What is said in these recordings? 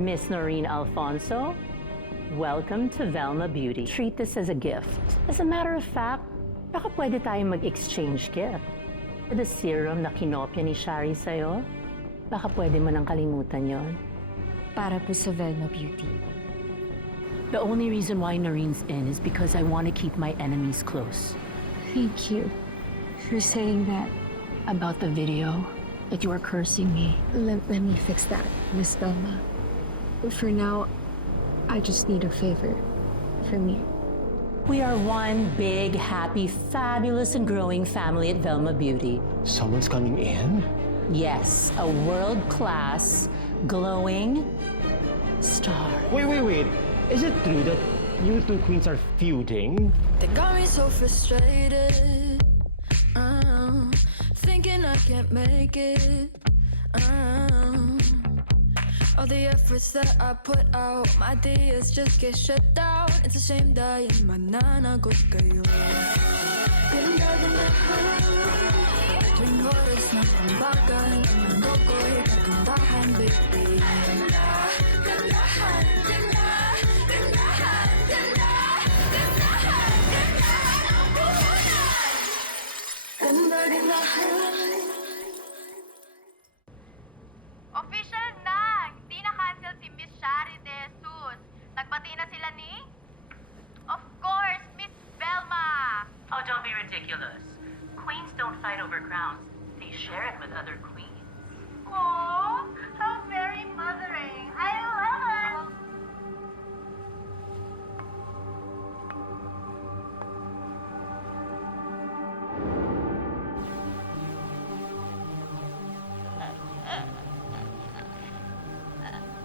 Miss Noreen Alfonso, welcome to Velma Beauty. Treat this as a gift. As a matter of fact, baka pwede tayong mag-exchange gift. The serum na kinopya ni Shari sa'yo, baka pwede mo nang kalimutan yon. Para po sa Velma Beauty. The only reason why Noreen's in is because I want to keep my enemies close. Thank you for saying that. About the video that you are cursing me. Let me fix that, Miss Velma. For now, I just need a favor from you. We are one big, happy, fabulous, and growing family at Velma Beauty. Someone's coming in? Yes, a world-class, glowing star. Wait. Is it true that you two queens are feuding? They got me so frustrated. Thinking I can't make it. All the efforts that I put out, my ideas just get shut down. It's a shame dying, mananagot kayo. Ganda din lahat. Tuwing oras ng pambagan, ang mundo ko'y kagandahan, baby. Gandahan, gandahan, gandahan, gandahan, gandahan, gandahan ang buhay. Ganda din lahat. Official na! Hindi na-cancel si Miss Shari De Jesus. Nagbati na sila ni? Of course, Miss Velma! Oh, don't be ridiculous. Queens don't fight over crowns. They share it with other queens. Oh, how very mothering. I love it!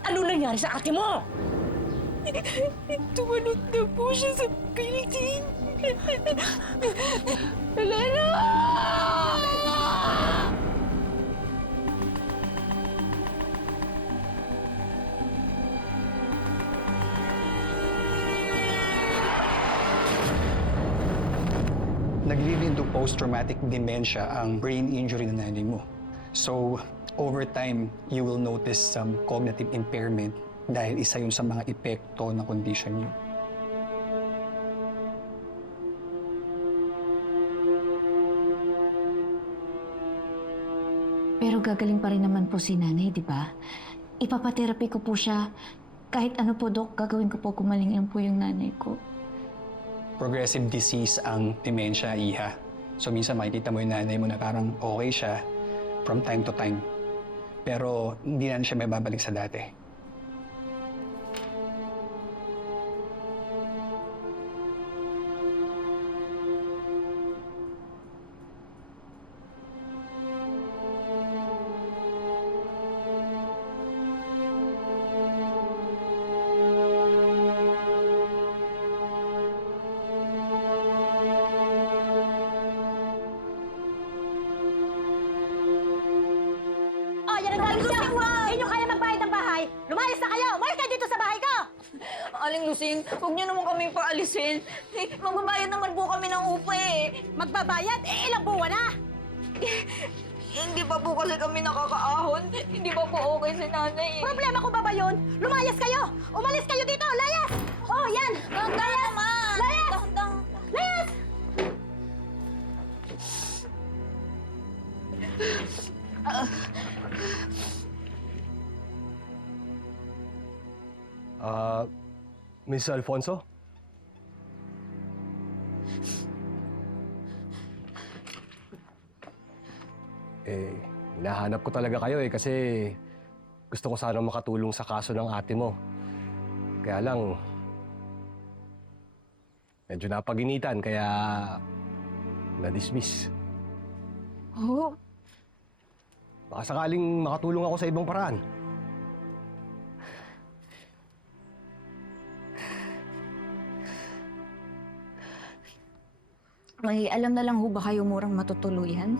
Ano nangyari sa ate mo? Tumalot na po siya sa kilitin. Elena! Nag-lead into post-traumatic dementia ang brain injury ng nanay mo. So, over time, you will notice some cognitive impairment dahil isa yun sa mga epekto ng condition niyo. Pero gagaling pa rin naman po si nanay, di ba? Ipapatherapy ko po siya. Kahit ano po, Dok, gagawin ko po gumaling lang po yung nanay ko. Progressive disease ang dementia, Iha. So, minsan makikita mo yung nanay mo na parang okay siya from time to time. Pero hindi na siya may babalik sa dati. Oh, yan ang galing niyo! Hindi niyo kaya magbayad ng bahay! Lumayas na kayo! Umalis kayo dito sa bahay ko! Aling Lucing, huwag niyo naman kami paalisin. Magbabayad naman po kami ng upa eh. Magbabayad? Eh, ilang buwan na! Hindi pa po kasi kami nakakaahon. Hindi pa po okay si nanay eh. Problema ko ba ba yun? Lumayas kayo! Umalis kayo dito! Layas! Oh, yan! Dahan-dahan naman. Layas! Dahan-dahan. Layas! Miss Alfonso? Hinahanap ko talaga kayo kasi gusto ko sana makatulong sa kaso ng ate mo. Kaya lang, medyo napaginitan kaya na-dismiss. Oh, Baka sakaling makatulong ako sa ibang paraan. may alam na lang ho ba kayo murang matutuluyan?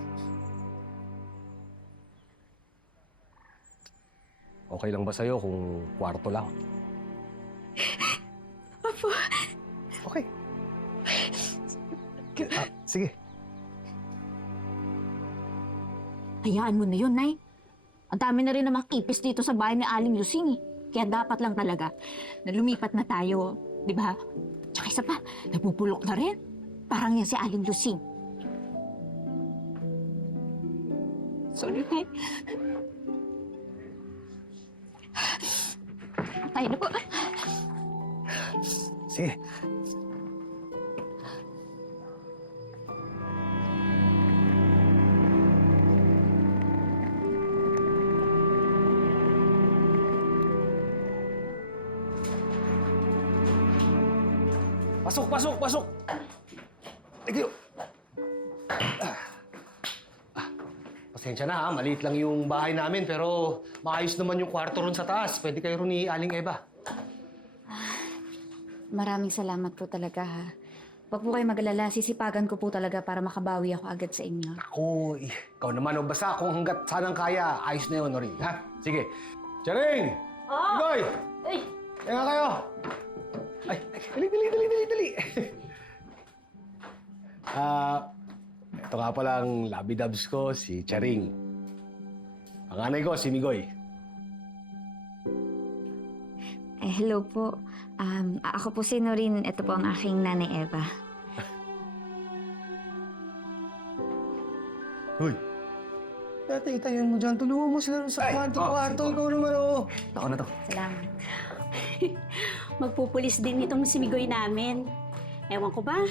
Okay lang ba sa'yo kung kwarto lang? Opo. Okay. Sige. Hayaan mo na yun, Nay. Ang dami na rin namang ipis dito sa bahay ni Aling Lusing eh. Kaya dapat lang talaga na lumipat na tayo, di ba? Tsaka isa pa, nabubulok na rin. Parang yan si Aling Lucing. Sorry, Nay. Tayo na po. Sige. Pasok, pasok, pasok! Thank you. Pasensya na ha, maliit lang yung bahay namin pero maayos naman yung kwarto ron sa taas. Pwede kayo ron ni Aling Eva. Maraming salamat po talaga, ha. Huwag po kayo mag-alala. Sisipagan ko po talaga para makabawi ako agad sa inyo. Ako, ikaw naman o basta kung hanggat sanang kaya, ayos na yun, Norin, ha? Sige. Charing! Oh! Igoy! Ay! Kaya nga kayo! Ay, dali! Ito nga pala ang labi-dubs ko, si Charing. Ang anay ko, si Migoy. Hello po. Ako po si Norin. Ito po ang aking nanay Eva. Hoy! Dati, itayin mo dyan. Tulungan mo sila sa kwarto. Ikaw naman, oh. Ako na to. Salamat. Magpupulis din itong si Migoy namin. Ewan ko ba,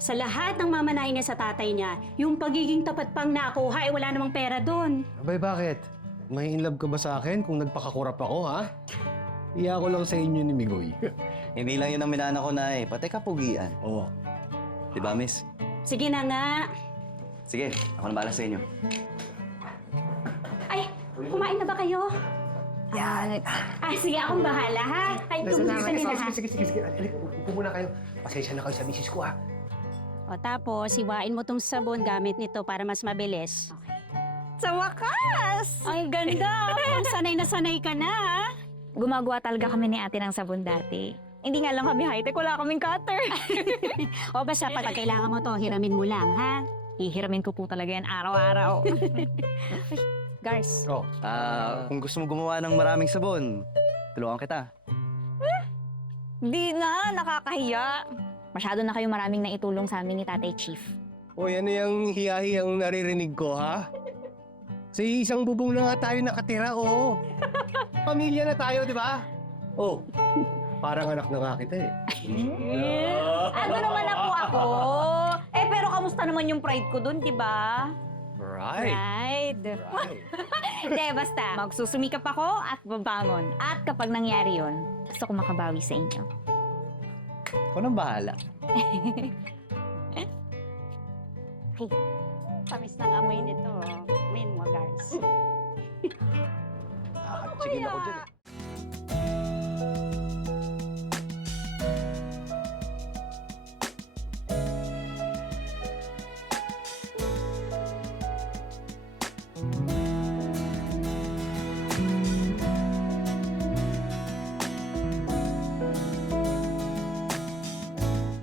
sa lahat ng mamanahin niya sa tatay niya, yung pagiging tapat pang nakuha, wala namang pera doon. Abay, bakit? May in love ka ba sa akin kung nagpakakurap ako, ha? Iya ko lang sa inyo ni Migoy. Hindi lang yun ang minana ko na pati kapugian. Oo. Di ba, miss? Sige na nga. Sige, ako na bahala sa inyo. Ay, kumain na ba kayo? Sige, akong bahala, ha? Ay, tumulis ka nila, ha? Sige. Upo muna kayo. Pasensya na kayo sa misis ko, ha? O tapos, hiwain mo tong sabon gamit nito para mas mabilis. Sa wakas! Ang ganda! Sanay na sanay ka na, ha? Gumagawa talaga kami ni ate ng sabon dati. Hindi nga lang kami high-tech, wala kaming cutter. O basta pag kailangan mo to, hiramin mo lang, ha? Ihiramin ko po talaga yan araw-araw. Gars, Oh. Kung gusto mo gumawa ng maraming sabon, tulungan kita. Di na, nakakahiya. Masyado na kayo maraming naitulong sa amin ni Tatay Chief. Uy, ano yung hiya-hiyang naririnig ko, ha? Sa isang bubong na nga tayo nakatira, oo. Pamilya na tayo, di ba? Oh, parang anak na nga kita, eh. Ano naman na po ako? Pero kamusta naman yung pride ko dun, di ba? Right. Hindi, basta. Magsusumikap ako at babangon. At kapag nangyari yon, gusto ko makabawi sa inyo. Ako nang bahala. tamis ng amoy nito. Amoyin mo, guys. Sige na ko dyan, eh.